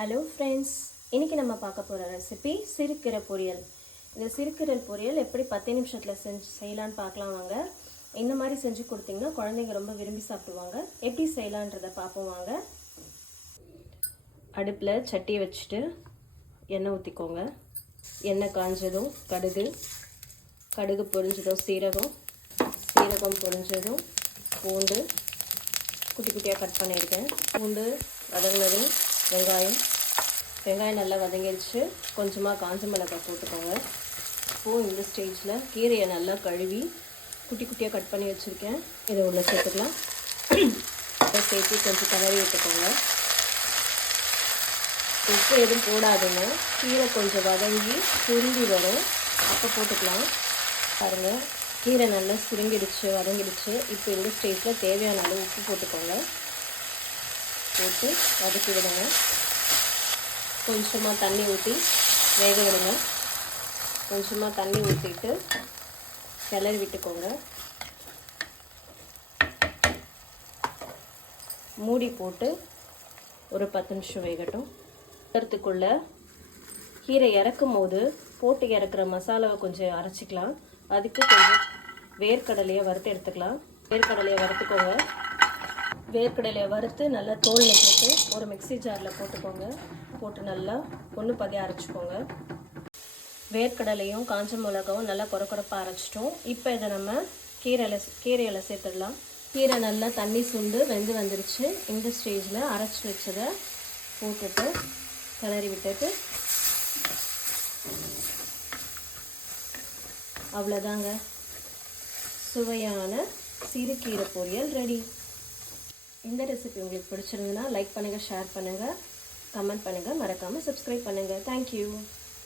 Hello friends, இன்றைக்கி நம்ம பார்க்க போகிற ரெசிபி சிறுக்கீரை பொரியல். இந்த சிறுக்கீரை பொரியல் எப்படி 10 நிமிஷத்தில் செய்யலான்னு பார்க்கலாம் வாங்க. இந்த மாதிரி செஞ்சு கொடுத்தீங்கன்னா குழந்தைங்க ரொம்ப விரும்பி சாப்பிடுவாங்க. எப்படி செய்யலான்றதை பார்ப்போம் வாங்க. அடுப்பில் சட்டியை வச்சுட்டு எண்ணெய் ஊற்றிக்கோங்க. எண்ணெய் காஞ்சதும் கடுகு பொரிஞ்சதும் சீரகம் பொரிஞ்சதும் பூண்டு குட்டி குட்டியாக கட் பண்ணியிருக்கேன். பூண்டு வதங்கினதும் வெங்காயம் நல்லா வதங்கிடுச்சு. கொஞ்சமாக காஞ்ச மிளகாய் போட்டுக்கோங்க. இப்போது இந்த ஸ்டேஜில் கீரையை நல்லா கழுவி குட்டி குட்டியாக கட் பண்ணி வச்சுருக்கேன். இதை உள்ள சேர்த்துக்கலாம். இதை சேர்த்து கொஞ்சம் கிளறி விட்டுக்கோங்க. உப்பு எதுவும் போடாதுங்க. கீரை கொஞ்சம் வதங்கி சுருங்கி வரும், அப்போ போட்டுக்கலாம். பாருங்கள், கீரை நல்லா வதங்கிடுச்சு. இப்போ இந்த ஸ்டேஜில் தேவையான அளவு உப்பு போட்டுக்கோங்க. போட்டு வதக்கி விடுங்க. கொஞ்சமாக தண்ணி ஊற்றி வேக விடுங்க. கொஞ்சமாக தண்ணி ஊற்றிட்டு கிளறி விட்டுக்கோங்க. மூடி போட்டு ஒரு 10 நிமிஷம் வேகட்டும். அதுக்குள்ளே கீரை இறக்கும் போது போட்டு இறக்குற மசாலாவை கொஞ்சம் அரைச்சிக்கலாம். அதுக்கு கொஞ்சம் வேர்க்கடலையை வறுத்து எடுத்துக்கலாம். வேர்க்கடலையை வறுத்துக்கோங்க. வேர்க்கடலையை வறுத்து நல்லா தோலில் போட்டு ஒரு மிக்ஸி ஜாரில் போட்டுக்கோங்க. போட்டு நல்லா ஒன்று பதியாக அரைச்சிக்கோங்க. வேர்க்கடலையும் காஞ்ச மிளகாவும் நல்லா கொரப்பாக அரைச்சிட்டோம். இப்போ இதை நம்ம கீரையில் சேர்த்துடலாம். கீரை நல்லா தண்ணி சுண்டு வெந்து வந்துருச்சு. இந்த ஸ்டேஜில் அரைச்சி வச்சதை போட்டுட்டு கிளறி விட்டுட்டு அவ்வளோதாங்க, சுவையான சிறுகீரை பொரியல் ரெடி. இந்த ரெசிபி உங்களுக்கு பிடிச்சிருந்ததுன்னா லைக் பண்ணுங்கள், ஷேர் பண்ணுங்கள், கமெண்ட் பண்ணுங்கள், மறக்காமல் சப்ஸ்கிரைப் பண்ணுங்கள். தேங்க்யூ.